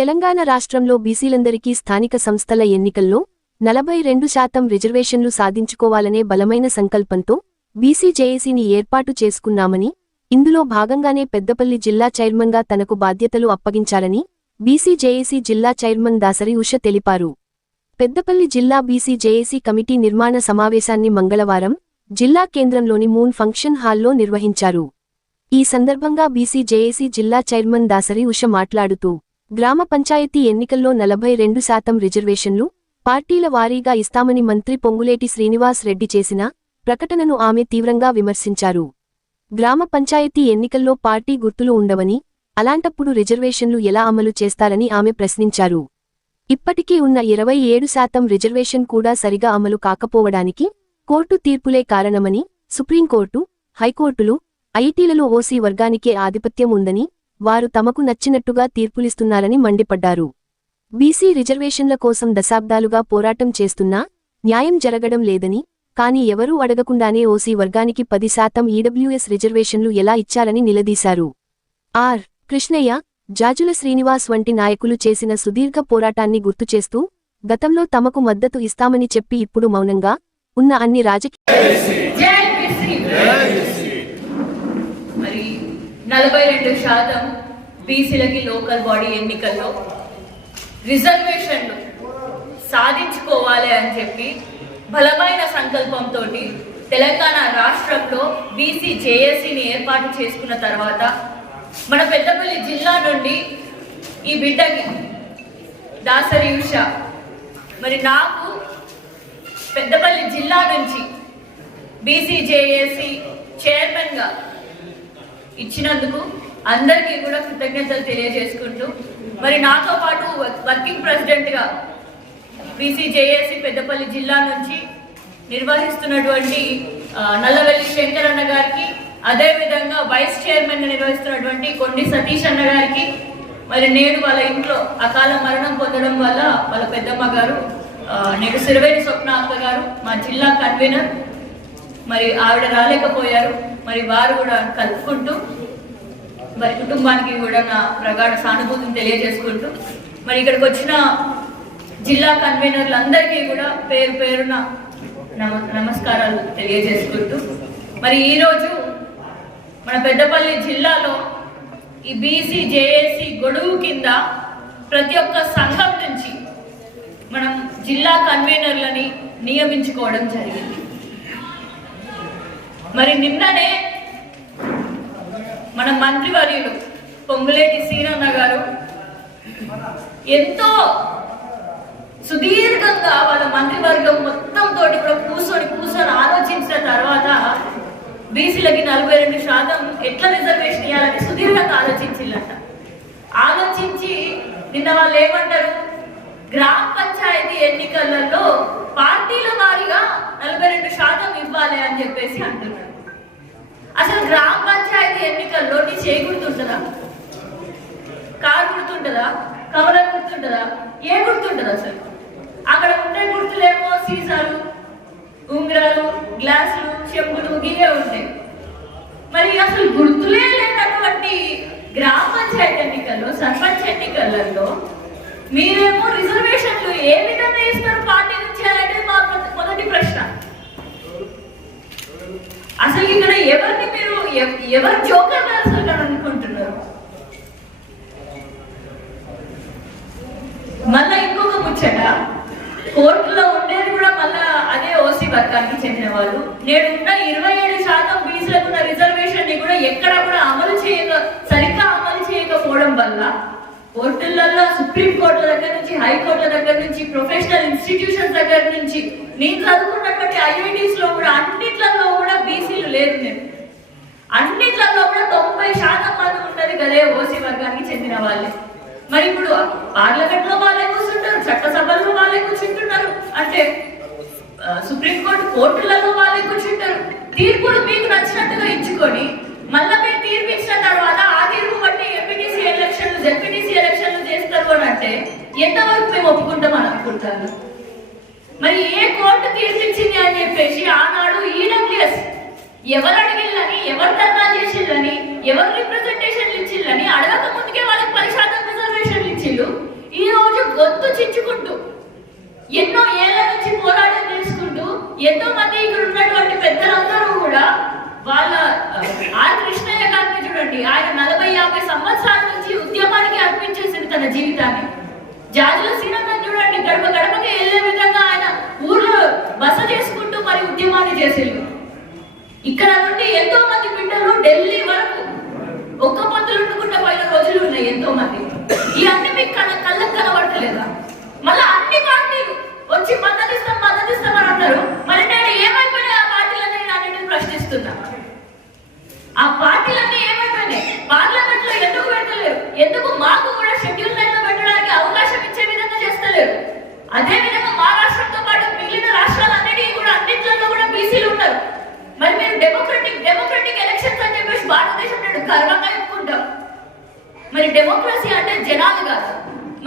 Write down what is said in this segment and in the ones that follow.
తెలంగాణ రాష్ట్రంలో బీసీలందరికీ స్థానిక సంస్థల ఎన్నికల్లో నలభై రెండు శాతం రిజర్వేషన్లు సాధించుకోవాలనే బలమైన సంకల్పంతో బీసీ జేఏసీని ఏర్పాటు చేసుకున్నామని ఇందులో భాగంగానే పెద్దపల్లి జిల్లా చైర్మన్గా తనకు బాధ్యతలు అప్పగించారని బీసీ జేఏసీ జిల్లా చైర్మన్ దాసరి ఉష తెలిపారు. పెద్దపల్లి జిల్లా బీసీ జేఏసీ కమిటీ నిర్మాణ సమావేశాన్ని మంగళవారం జిల్లా కేంద్రంలోని మూన్ ఫంక్షన్ హాల్లో నిర్వహించారు. ఈ సందర్భంగా బీసీ జేఏసీ జిల్లా చైర్మన్ దాసరి ఉష మాట్లాడుతూ గ్రామ పంచాయతీ ఎన్నికల్లో నలభై రెండు శాతం రిజర్వేషన్లు పార్టీల వారీగా ఇస్తామని మంత్రి పొంగులేటి శ్రీనివాస్ రెడ్డి చేసిన ప్రకటనను ఆమె తీవ్రంగా విమర్శించారు. గ్రామ పంచాయతీ ఎన్నికల్లో పార్టీ గుర్తులు ఉండవని అలాంటప్పుడు రిజర్వేషన్లు ఎలా అమలు చేస్తారని ఆమె ప్రశ్నించారు. ఇప్పటికీ ఉన్న ఇరవై ఏడు శాతం రిజర్వేషన్ కూడా సరిగా అమలు కాకపోవడానికి కోర్టు తీర్పులే కారణమని సుప్రీంకోర్టు హైకోర్టులు ఐటీలలో ఓసీ వర్గానికే ఆధిపత్యం ఉందని వారు తమకు నచ్చినట్టుగా తీర్పులిస్తున్నారని మండిపడ్డారు. బీసీ రిజర్వేషన్ల కోసం దశాబ్దాలుగా పోరాటం చేస్తున్నా న్యాయం జరగడం లేదని కాని ఎవరూ అడగకుండానే ఓసీ వర్గానికి పది శాతం ఈడబ్ల్యూఎస్ రిజర్వేషన్లు ఎలా ఇచ్చారని నిలదీశారు. ఆర్. కృష్ణయ్య జాజుల శ్రీనివాస్ వంటి నాయకులు చేసిన సుదీర్ఘ పోరాటాన్ని గుర్తుచేస్తూ గతంలో తమకు మద్దతు ఇస్తామని చెప్పి ఇప్పుడు మౌనంగా ఉన్న అన్ని రాజకీయ నలభై రెండు శాతం బీసీలకి లోకల్ బాడీ ఎన్నికల్లో రిజర్వేషన్లు సాధించుకోవాలి అని చెప్పి బలమైన సంకల్పంతో తెలంగాణ రాష్ట్రంలో బీసీ జేఏసీని ఏర్పాటు చేసుకున్న తర్వాత మన పెద్దపల్లి జిల్లా నుండి ఈ బిడ్డకి దాసరి ఉష. మరి నాకు పెద్దపల్లి జిల్లా నుంచి బీసీజేఏసీ చైర్మన్గా ఇచ్చినందుకు అందరికీ కూడా కృతజ్ఞతలు తెలియజేసుకుంటూ మరి నాతో పాటు వర్కింగ్ ప్రెసిడెంట్గా బీసీజేఏసీ పెద్దపల్లి జిల్లా నుంచి నిర్వహిస్తున్నటువంటి నల్లవెల్లి శంకర్ అన్న గారికి అదేవిధంగా వైస్ చైర్మన్గా నిర్వహిస్తున్నటువంటి కొండి సతీష్ అన్న గారికి మరి నేడు వాళ్ళ ఇంట్లో అకాల మరణం పొందడం వల్ల వాళ్ళ పెద్దమ్మ గారు నేడు సిరవేణి స్వప్న అక్క గారు మా జిల్లా కన్వీనర్ మరి ఆవిడ రాలేకపోయారు. మరి వారు కూడా కలుపుకుంటూ మరి కుటుంబానికి కూడా నా ప్రగాఢ సానుభూతిని తెలియజేసుకుంటూ మరి ఇక్కడికి వచ్చిన జిల్లా కన్వీనర్లందరికీ కూడా పేరు పేరున నమ నమస్కారాలు తెలియజేసుకుంటూ మరి ఈరోజు మన పెద్దపల్లి జిల్లాలో ఈ బీసీ జేఏసీ గొడుగు కింద ప్రతి ఒక్క సంఘం నుంచి మనం జిల్లా కన్వీనర్లని నియమించుకోవడం జరిగింది. మరి నిన్ననే మన మంత్రివర్యులు పొంగులేటి శ్రీరన్న గారు ఎంతో సుదీర్ఘంగా వాళ్ళ మంత్రివర్గం మొత్తం తోటి కూడా కూర్చొని కూర్చొని ఆలోచించిన తర్వాత బీసీలకి నలభై రెండు శాతం ఎట్లా రిజర్వేషన్ ఇవ్వాలని సుదీర్ఘంగా ఆలోచించిందట ఆలోచించి నిన్న వాళ్ళు ఏమంటారు? గ్రామ పంచాయతీ ఎన్నికలలో పార్టీల వారీగా నలభై రెండు శాతం ఇవ్వాలి అని చెప్పేసి అంటున్నారు. అసలు గ్రామ పంచాయతీ ఎన్నికల్లో నీ చేయి గుర్తుంటుందా? కారు గుర్తుంటుందా? కమలం గుర్తుంటుందా? ఏ గుర్తుంటుంది అసలు? అక్కడ ఉండే గుర్తులేమో సీసాలు ఉంగరాలు గ్లాసులు చెంబులు గివే ఉంటాయి. మరి అసలు గుర్తులే లేనటువంటి గ్రామ పంచాయతీ ఎన్నికల్లో సర్పంచ్ ఎన్నికలలో మీరేమో రిజర్వేషన్లు ఏ విధంగా ఇస్తారు పార్టీ నుంచి అనేది మా మొదటి ప్రశ్న. అసలు ఇక్కడ ఎవరిని మీరు ఎవరు జోకర్ అసలు అనుకుంటున్నారు? మళ్ళా ఇంకొక ముచ్చట. కోర్టులో ఉండేది కూడా మళ్ళా అదే ఓసీ వర్గానికి చెందిన వాళ్ళు నేడు ఉన్న ఇరవై ఏడు శాతం బీసీలకు ఉన్న రిజర్వేషన్ని కూడా ఎక్కడ కూడా అమలు చేయక సరిగ్గా అమలు చేయకపోవడం వల్ల కోర్టులలో సుప్రీం కోర్టుల దగ్గర నుంచి హైకోర్టుల దగ్గర నుంచి ప్రొఫెషనల్ ఇన్స్టిట్యూషన్స్ దగ్గర నుంచి నేను చదువుకున్నటువంటి ఐఐటీస్లో కూడా అన్నిట్లలో కూడా బీసీలు లేదు నేను. అన్నిట్లలో కూడా తొంభై శాతం మంది ఉన్నది కదే ఓసీ వర్గానికి చెందిన వాళ్ళే. మరి ఇప్పుడు పార్లమెంట్లో వాళ్ళే కూర్చుంటారు చట్టసభలో వాళ్ళే కూర్చుంటున్నారు. అంటే సుప్రీం సుప్రీంకోర్టు కోర్టులలో వాళ్ళే కూర్చుంటారు. తీర్పులు మీకు నచ్చినట్టుగా ఇచ్చుకొని మళ్ళా మీరు తీర్పు ఇచ్చిన తర్వాత ఆ తీర్పు బట్టి ఎంపీటీసీ ఎలక్షన్లు జెడ్పీటీసీ ఎలక్షన్లు చేస్తారు అని అంటే ఎంతవరకు మేము ఒప్పుకుంటాం అని అనుకుంటాను మరి ఏ కోర్టు తీర్పిచ్చింది అని చెప్పేసి ఆనాడు ఈడబ్ల్యూఎస్ ఎవరు అడిగిల్లని ఎవరు ధర్నా చేసిల్లని ఎవరు రిప్రజెంటేషన్లు ఇచ్చిల్లని అడగక ముందుకే వాళ్ళకి పది శాతం రిజర్వేషన్లు ఈ రోజు గొంతు చించుకుంటూ ఎన్నో ఏళ్ళ నుంచి పోరాటం చేసుకుంటూ ఎంతో మంది ఇక్కడ ఉన్నటువంటి పెద్దలందరూ కూడా వాళ్ళ ఆర్ కృష్ణయ్య గారిని చూడండి ఆయన నలభై యాభై సంవత్సరాల నుంచి ఉద్యమానికి అర్పించేసింది తన జీవితాన్ని. జాజుల సీనన్న చూడండి గడప గడపకి వెళ్ళే విధంగా ఆయన ఊర్లో బస చేసుకుంటూ మరి ఉద్యమాన్ని చేసేది ఇక్కడ నుండి ఎంతో మంది బిడ్డలు ఢిల్లీ వరకు ఒక్క పొత్తులు ఉండుకుంటూ పోయిన రోజులు ఉన్నాయి ఎంతో మంది ఈ అన్ని మీకు కళ్ళ కళ్ళకు కనబడతలేదా మళ్ళీ అన్ని పార్టీలు వచ్చి మద్దతు ఇస్తాం మద్దతు ఇస్తామని అన్నారు మరి నేను ఏమైపోయినా ఆ పార్టీలన్నీ నేను అన్నింటిని ప్రశ్నిస్తున్నా ఆ పార్టీలన్నీ ఏమైపోయినాయి పార్లమెంట్లో ఎందుకు పెట్టలేరు ఎందుకు మాకు కూడా షెడ్యూల్ లైన్లో పెట్టడానికి అవకాశం ఇచ్చే విధంగా చేస్తలేరు అదే విధంగా మా రాష్ట్రంతో పాటు మిగిలిన రాష్ట్రాలన్నిటికీ కూడా అన్నింటిలో కూడా బీసీలు ఉన్నారు మరి మీరు డెమోక్రటిక్ డెమోక్రటిక్ ఎలక్షన్స్ అని చెప్పేసి భారతదేశం నేను గర్వంగా చెప్పుకుంటాం మరి డెమోక్రసీ అంటే జనాలు కాదు.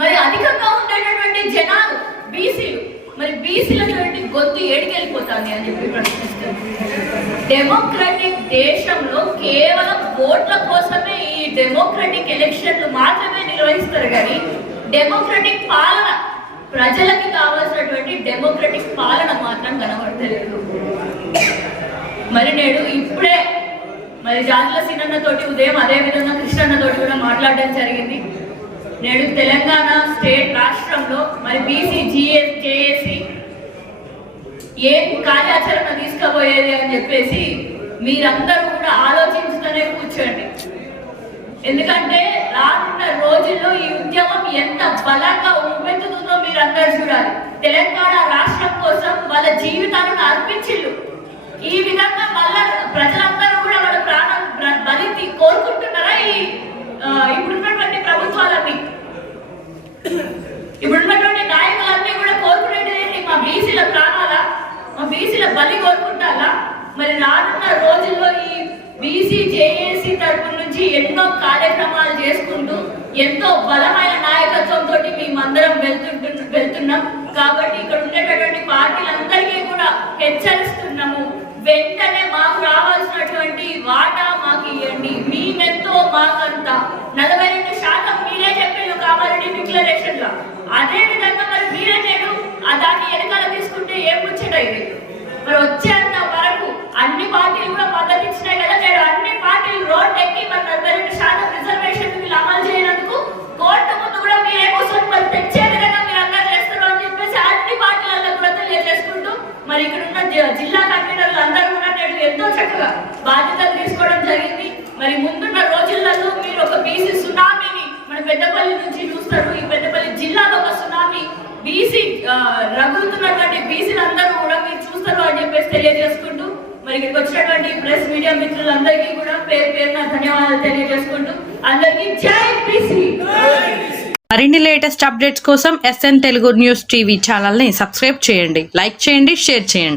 మరి అధికంగా ఉండేటటువంటి జనాలు బీసీలు. మరి బీసీలటువంటి గొంతు ఏడికెళ్ళిపోతుంది అని చెప్పి ప్రశ్నిస్తారు. డెమోక్రటిక్ దేశంలో కేవలం ఓట్ల కోసమే ఈ డెమోక్రటిక్ ఎలక్షన్లు మాత్రమే నిర్వహిస్తారు కానీ డెమోక్రటిక్ పాలన ప్రజలకి కావాల్సినటువంటి డెమోక్రటిక్ పాలన మాత్రం కనబడతలేదు. మరి నేడు ఇప్పుడే మరి జాతుల సీనన్న తోటి ఉదయం అదే విధంగా కృష్ణన్న తోటి కూడా మాట్లాడడం జరిగింది. నేడు తెలంగాణ స్టేట్ రాష్ట్రంలో మరి బీసీ జిఎస్ జేఏసీ ఏం కార్యాచరణ తీసుకుపోయేది అని చెప్పేసి మీరందరూ కూడా ఆలోచించుతూనే కూర్చోండి. ఎందుకంటే రానున్న రోజుల్లో ఈ ఉద్యమం ఎంత బలంగా ఉవ్వెత్తుతుందో మీరందరూ చూడాలి. తెలంగాణ రాష్ట్రం కోసం వాళ్ళ జీవితాలను అర్పించిల్లు ఈ విధంగా మళ్ళా ప్రజలందరూ కూడా కోరుకుంటున్నారా? ఈ ఇప్పుడున్నటువంటి ప్రభుత్వాలన్నీ? ఇప్పుడున్నటువంటి నాయకులన్నీ కూడా కోరుకునేది మా బీసీల ప్రాణాలా? మా బీసీల బలి కోరుకుంటారా మరి రానున్న రోజుల్లో ఈ బీసీ జేఏసీ తరపు నుంచి ఎన్నో కార్యక్రమాలు చేసుకుంటూ ఎంతో బలమైన నాయకత్వంతో మేమందరం వెళ్తుంటు వెళ్తున్నాం. కాబట్టి ఇక్కడ ఉండేటటువంటి పార్టీలందరికీ కూడా హెచ్చరిస్తున్నాము. వెంటనే మాకు రావాల్సినటువంటి వాటా మాకు ఇవ్వండి మేమెంతో మాకంత. నలభై రెండు శాతం మీరే చెప్పారు కావాలని డిక్లరేషన్లో అదే విధంగా మరి మీరే నేను దాన్ని వెనకాల తీసుకుంటే ఏం ముచ్చట ఇది? మరి వచ్చేంత వరకు అన్ని పార్టీలు కూడా మద్దతు ఇచ్చినాయి కదా నేను అన్ని పార్టీలు రోడ్ ఎక్కి మరి నలభై రెండు శాతం రిజర్వేషన్ వీళ్ళు అమలు చేయనందుకు కోర్టు ముందు కూడా మీరే కోసం మరి తెచ్చే విధంగా మీరు అందరూ చేస్తారు అని చెప్పేసి అన్ని పార్టీలలో కూడా తెలియజేసుకుంటూ మరి ఇక్కడ ఉన్న జి- జిల్లా కన్వీనర్లు అందరూ కూడా నేడు ఎంతో చక్కగా బాధ్యతలు తీసుకోవడం జరిగింది. మరి ముందున్న రోజులలో మీరు ఒక బీసీ సునామీని మన పెద్దపల్లి నుంచి చూస్తారు. ఈ పెద్దపల్లి జిల్లాలో ఒక సునామీ బీసీ రగులుతున్నటువంటి బీసీలు అందరూ కూడా మీరు చూస్తారు అని చెప్పేసి తెలియజేసుకుంటూ మరి ఇక్కడికి వచ్చినటువంటి ప్రెస్ మీడియా మిత్రులందరికీ కూడా పేరు పేరున ధన్యవాదాలు తెలియజేసుకుంటూ అందరికీ జై బీసీ! మరిన్ని లేటెస్ట్ అప్డేట్స్ కోసం ఎస్ఎన్ తెలుగు న్యూస్ టీవీ ఛానల్ని సబ్స్క్రైబ్ చేయండి. లైక్ చేయండి షేర్ చేయండి.